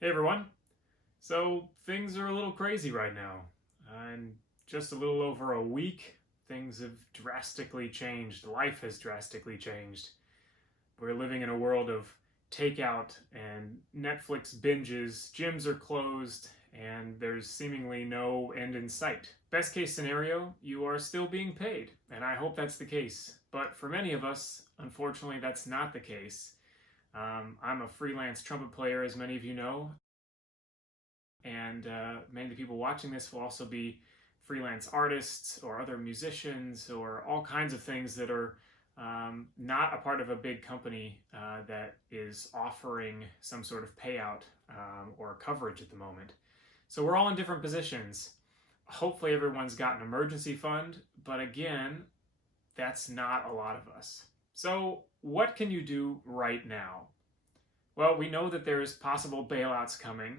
Hey everyone. So things are a little crazy right now. In just a little over a week, things have drastically changed. Life has drastically changed. We're living in a world of takeout and Netflix binges, gyms are closed, and there's seemingly no end in sight. Best case scenario, you are still being paid, and I hope that's the case. But for many of us, unfortunately, that's not the case. I'm a freelance trumpet player, as many of you know, and many of the people watching this will also be freelance artists or other musicians or all kinds of things that are not a part of a big company that is offering some sort of payout or coverage at the moment. So we're all in different positions. Hopefully everyone's got an emergency fund, but again, that's not a lot of us. So what can you do right now? Well, we know that there's possible bailouts coming.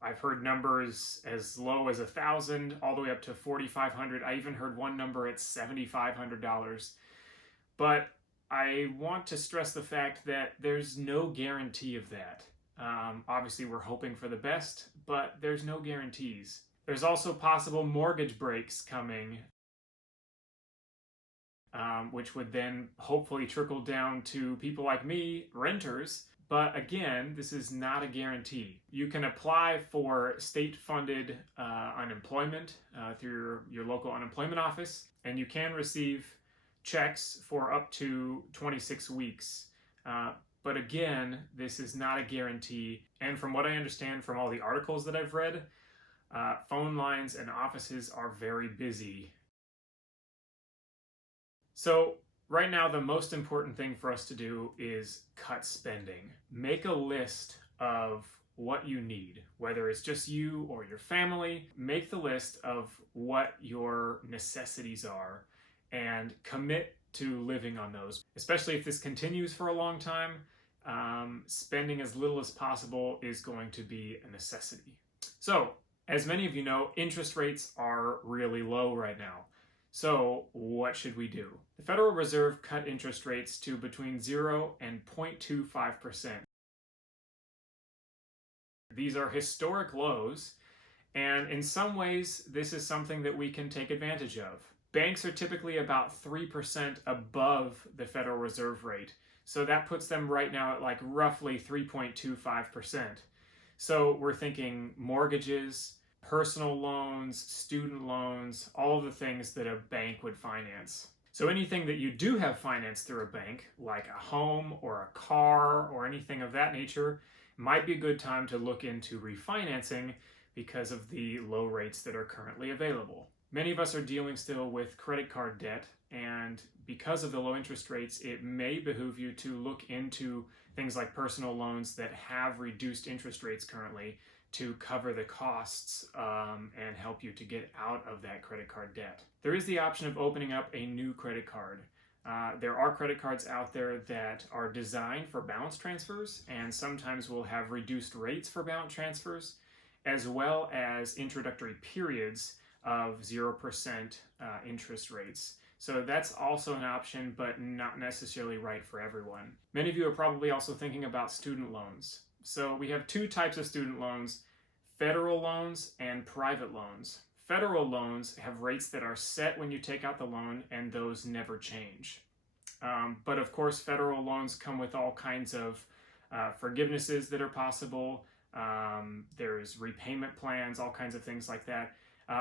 I've heard numbers as low as 1,000 all the way up to 4,500. I even heard one number at $7,500. But I want to stress the fact that there's no guarantee of that. Obviously, we're hoping for the best, but there's no guarantees. There's also possible mortgage breaks coming, which would then hopefully trickle down to people like me, renters. But again, this is not a guarantee. You can apply for state-funded unemployment through your local unemployment office, and you can receive checks for up to 26 weeks. But again, this is not a guarantee. And from what I understand from all the articles that I've read, phone lines and offices are very busy. So right now, the most important thing for us to do is cut spending. Make a list of what you need, whether it's just you or your family. Make the list of what your necessities are and commit to living on those. Especially if this continues for a long time, spending as little as possible is going to be a necessity. So, as many of you know, interest rates are really low right now. So what should we do? The Federal Reserve cut interest rates to between 0 and 0.25%. These are historic lows, and in some ways, this is something that we can take advantage of. Banks are typically about 3% above the Federal Reserve rate, so that puts them right now at like roughly 3.25%. So we're thinking mortgages, personal loans, student loans, all the things that a bank would finance. So anything that you do have financed through a bank, like a home or a car or anything of that nature, might be a good time to look into refinancing because of the low rates that are currently available. Many of us are dealing still with credit card debt, and because of the low interest rates, it may behoove you to look into things like personal loans that have reduced interest rates currently to cover the costs and help you to get out of that credit card debt. There is the option of opening up a new credit card. There are credit cards out there that are designed for balance transfers and sometimes will have reduced rates for balance transfers, as well as introductory periods of 0% interest rates. So that's also an option, but not necessarily right for everyone. Many of you are probably also thinking about student loans. So we have two types of student loans: federal loans and private loans. Federal loans have rates that are set when you take out the loan, and those never change. But of course, federal loans come with all kinds of forgivenesses that are possible. There's repayment plans, all kinds of things like that.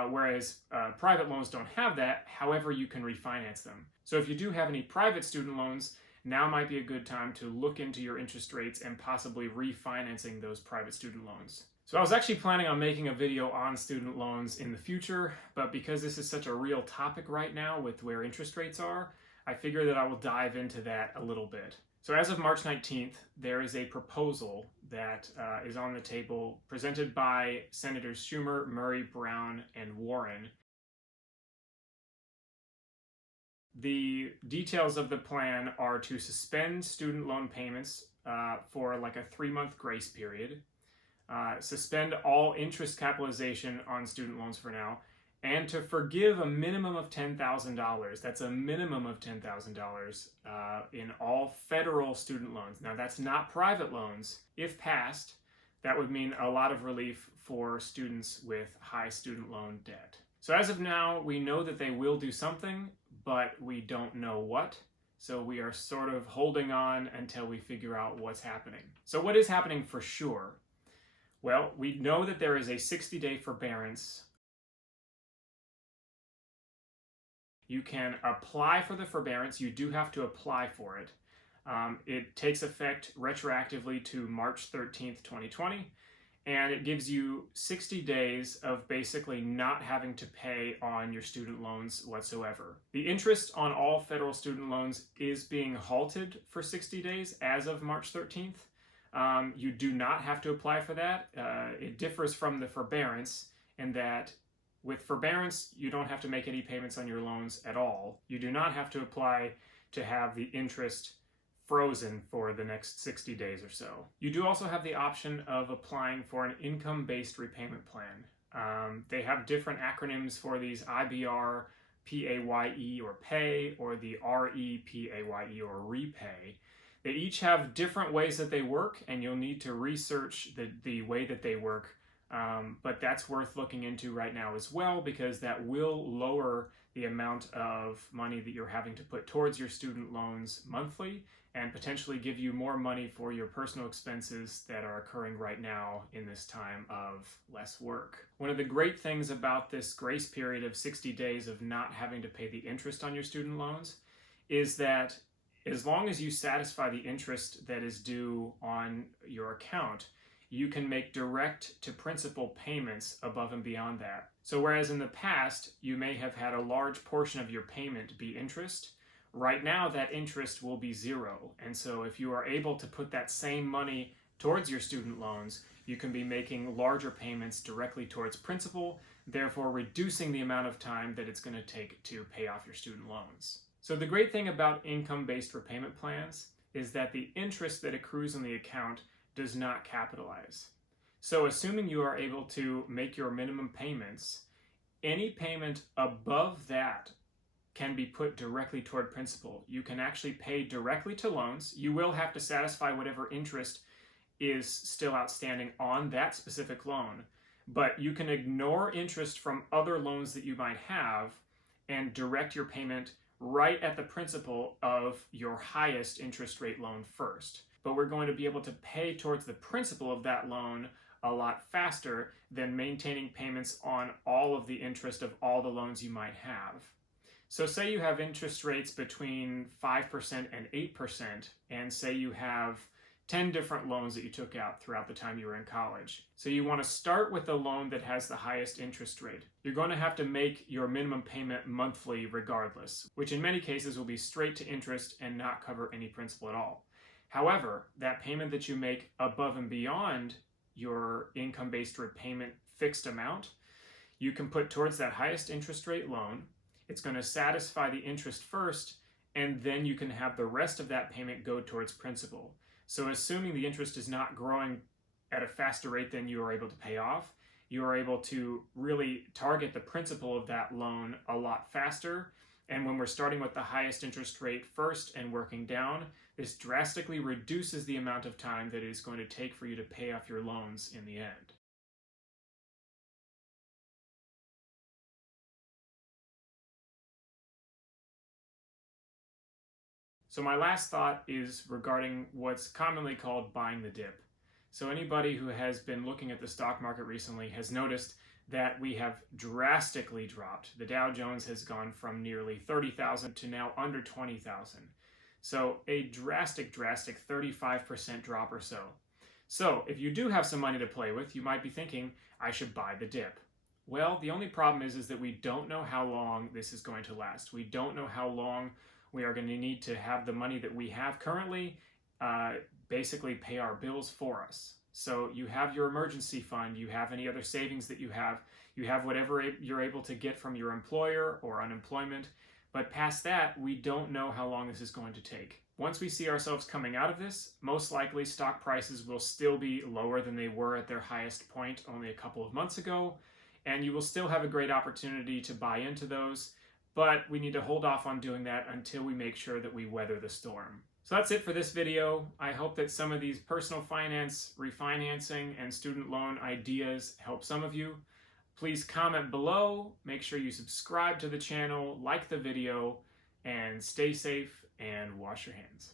Whereas private loans don't have that. However, you can refinance them. So if you do have any private student loans, now might be a good time to look into your interest rates and possibly refinancing those private student loans. So I was actually planning on making a video on student loans in the future, but because this is such a real topic right now with where interest rates are, I figure that I will dive into that a little bit. So as of March 19th, there is a proposal that is on the table presented by Senators Schumer, Murray, Brown, and Warren. The details of the plan are to suspend student loan payments for like a 3-month grace period, suspend all interest capitalization on student loans for now, and to forgive a minimum of $10,000. That's a minimum of $10,000 in all federal student loans. Now, that's not private loans. If passed, that would mean a lot of relief for students with high student loan debt. So as of now, we know that they will do something, but we don't know what. So we are sort of holding on until we figure out what's happening. So what is happening for sure? Well, we know that there is a 60-day forbearance. You can apply for the forbearance. You do have to apply for it. It takes effect retroactively to March 13th, 2020, and it gives you 60 days of basically not having to pay on your student loans whatsoever. The interest on all federal student loans is being halted for 60 days as of March 13th. You do not have to apply for that. It differs from the forbearance in that with forbearance, you don't have to make any payments on your loans at all. You do not have to apply to have the interest frozen for the next 60 days or so. You do also have the option of applying for an income-based repayment plan. They have different acronyms for these: IBR, PAYE or pay, or the REPAYE or repay. They each have different ways that they work, and you'll need to research the way that they work. But that's worth looking into right now as well, because that will lower the amount of money that you're having to put towards your student loans monthly, and potentially give you more money for your personal expenses that are occurring right now in this time of less work. One of the great things about this grace period of 60 days of not having to pay the interest on your student loans is that as long as you satisfy the interest that is due on your account, you can make direct to principal payments above and beyond that. So whereas in the past, you may have had a large portion of your payment be interest, right now that interest will be zero. And so if you are able to put that same money towards your student loans, you can be making larger payments directly towards principal, therefore reducing the amount of time that it's going to take to pay off your student loans. So the great thing about income-based repayment plans is that the interest that accrues on the account does not capitalize. So assuming you are able to make your minimum payments, any payment above that can be put directly toward principal. You can actually pay directly to loans. You will have to satisfy whatever interest is still outstanding on that specific loan, but you can ignore interest from other loans that you might have and direct your payment right at the principal of your highest interest rate loan first. But we're going to be able to pay towards the principal of that loan a lot faster than maintaining payments on all of the interest of all the loans you might have. So say you have interest rates between 5% and 8%, and say you have 10 different loans that you took out throughout the time you were in college. So you want to start with the loan that has the highest interest rate. You're going to have to make your minimum payment monthly regardless, which in many cases will be straight to interest and not cover any principal at all. However, that payment that you make above and beyond your income-based repayment fixed amount, you can put towards that highest interest rate loan. It's going to satisfy the interest first, and then you can have the rest of that payment go towards principal. So assuming the interest is not growing at a faster rate than you are able to pay off, you are able to really target the principal of that loan a lot faster. And when we're starting with the highest interest rate first and working down, this drastically reduces the amount of time that it is going to take for you to pay off your loans in the end. So my last thought is regarding what's commonly called buying the dip. So anybody who has been looking at the stock market recently has noticed that we have drastically dropped. The Dow Jones has gone from nearly 30,000 to now under 20,000. So a drastic 35% drop or so. So if you do have some money to play with, you might be thinking, I should buy the dip. Well, the only problem is that we don't know how long this is going to last. We don't know how long we are going to need to have the money that we have currently basically pay our bills for us. So you have your emergency fund, you have any other savings that you have whatever you're able to get from your employer or unemployment. But past that, we don't know how long this is going to take. Once we see ourselves coming out of this, most likely stock prices will still be lower than they were at their highest point only a couple of months ago. and you will still have a great opportunity to buy into those, but we need to hold off on doing that until we make sure that we weather the storm. So that's it for this video. I hope that some of these personal finance, refinancing, and student loan ideas help some of you. Please comment below, make sure you subscribe to the channel, like the video, and stay safe and wash your hands.